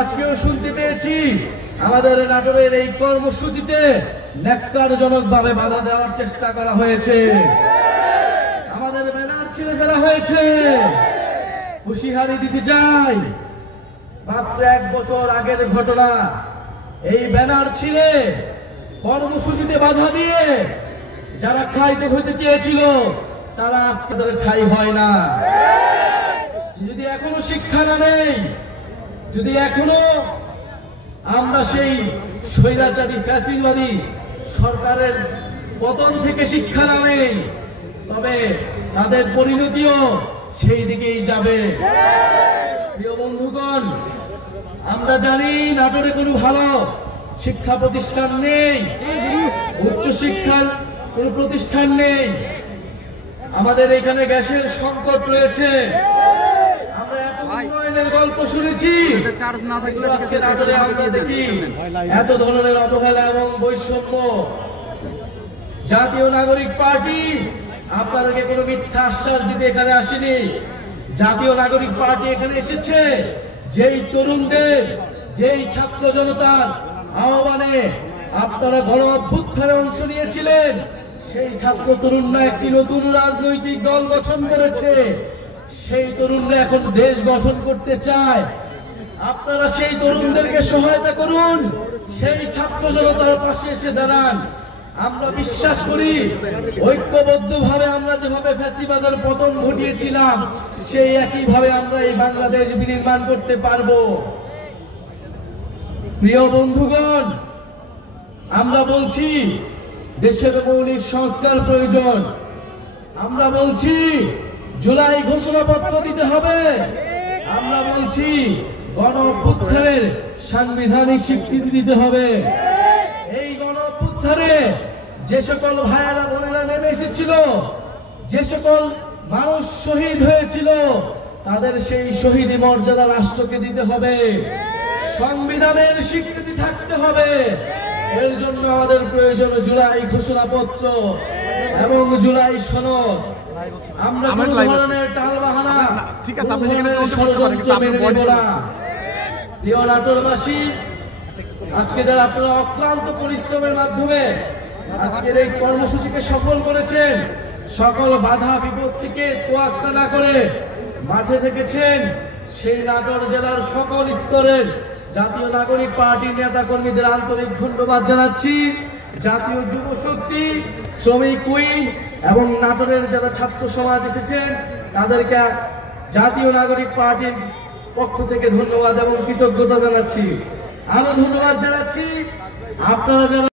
আজকেও শুনতে পেয়েছি আমাদের নাটোরের এই কর্মসূচিতে ন্যাক্কারজনকভাবে বাধা দেওয়ার চেষ্টা করা হয়েছে, আমাদের ব্যানার ছিঁড়ে ফেলা হয়েছে। হুঁশিয়ারি দিতে চাই, মাত্র 1 বছর আগের ঘটনা। এই ব্যানার ছিঁড়ে কর্মসূচিতে বাধা দিয়ে যারা ঠাঁই হইতে চেয়েছিল তারা আজকে তাদের ঠাঁই হয় না। যদি এখনো শিক্ষা না নেই, যদি এখনো আমরা সেই স্বৈরাচারী ফ্যাসিবাদী সরকারের পতন থেকে শিক্ষা না নেই, তবে তাদের পরিণতিও সেই দিকেই যাবে। প্রিয় বন্ধুগণ, আমরা জানি নাটোরে কোনো ভালো শিক্ষা প্রতিষ্ঠান নেই, উচ্চ শিক্ষার কোনো প্রতিষ্ঠান নেই। আমাদের এখানে গ্যাসের সংকট রয়েছে। আমরা এত উন্নয়নের গল্প শুনেছি, আজকে নাটোরে আমরা দেখি এত ধরনের অবহেলা এবং বৈষম্য। জাতীয় নাগরিক পার্টি আপনাদেরকে কোনো মিথ্যা আশ্বাস দিতে এখানে আসেনি। জাতীয় নাগরিক পার্টি এখানে এসেছে যেই তরুণদের, যেই ছাত্র জনতার আহ্বানে আপনারা গণ অভ্যুত্থানে অংশ নিয়েছিলেন, সেই ছাত্র তরুণরা একটি নতুন রাজনৈতিক দল গঠন করেছে। সেই তরুণরা এখন দেশ গঠন করতে চায়। আপনারা সেই তরুণদেরকে সহায়তা করুন, সেই ছাত্র জনতার পাশে এসে দাঁড়ান। আমরা বিশ্বাস করি ঐক্যবদ্ধভাবে আমরা যেভাবে ফ্যাসিবাদের পতন ঘটিয়েছিলাম, সেই একইভাবে আমরা এই বাংলাদেশ বিনির্মাণ করতে পারবো। প্রিয় বন্ধুগণ, আমরা বলছি দেশের মৌলিক সংস্কার প্রয়োজন। আমরা বলছি জুলাই ঘোষণাপত্র দিতে হবে। আমরা বলছি গণ অভ্যুত্থানের সাংবিধানিক স্বীকৃতি দিতে হবে। এই গণ অভ্যুত্থানে যে সকল ভাইয়েরা বোনেরা নেমে এসেছিল, যে সকল মানুষ শহীদ হয়েছিল, তাদের সেই শহীদি মর্যাদা রাষ্ট্রকে দিতে হবে। সংবিধানের স্বীকৃতি থাকতে হবে। এর জন্য আমাদের প্রয়োজন জুলাই ঘোষণাপত্র এবং জুলাই সনদ। আমরা কোন ধরনের টালবাহানা, ষড়যন্ত্র মেনে নেব না। প্রিয় নাটোরবাসী, আজকে যারা আপনারা অক্লান্ত পরিশ্রমের মাধ্যমে আজকের এই কর্মসূচিকে সফল করেছেন, সকল বাধা বিপত্তিকে তোয়াক্কা না করে মাঠে থেকেছেন, সেই নাটোর জেলার সকল স্তরের জাতীয় নাগরিক পার্টির নেতা কর্মীদের আন্তরিক ধন্যবাদ জানাচ্ছি। জাতীয় যুব শক্তি, শ্রমিক উইং এবং নাটোরের যারা ছাত্র সমাজ এসেছেন, তাদেরকে জাতীয় নাগরিক পার্টির পক্ষ থেকে ধন্যবাদ এবং কৃতজ্ঞতা জানাচ্ছি। আরো ধন্যবাদ জানাচ্ছি আপনারা যারা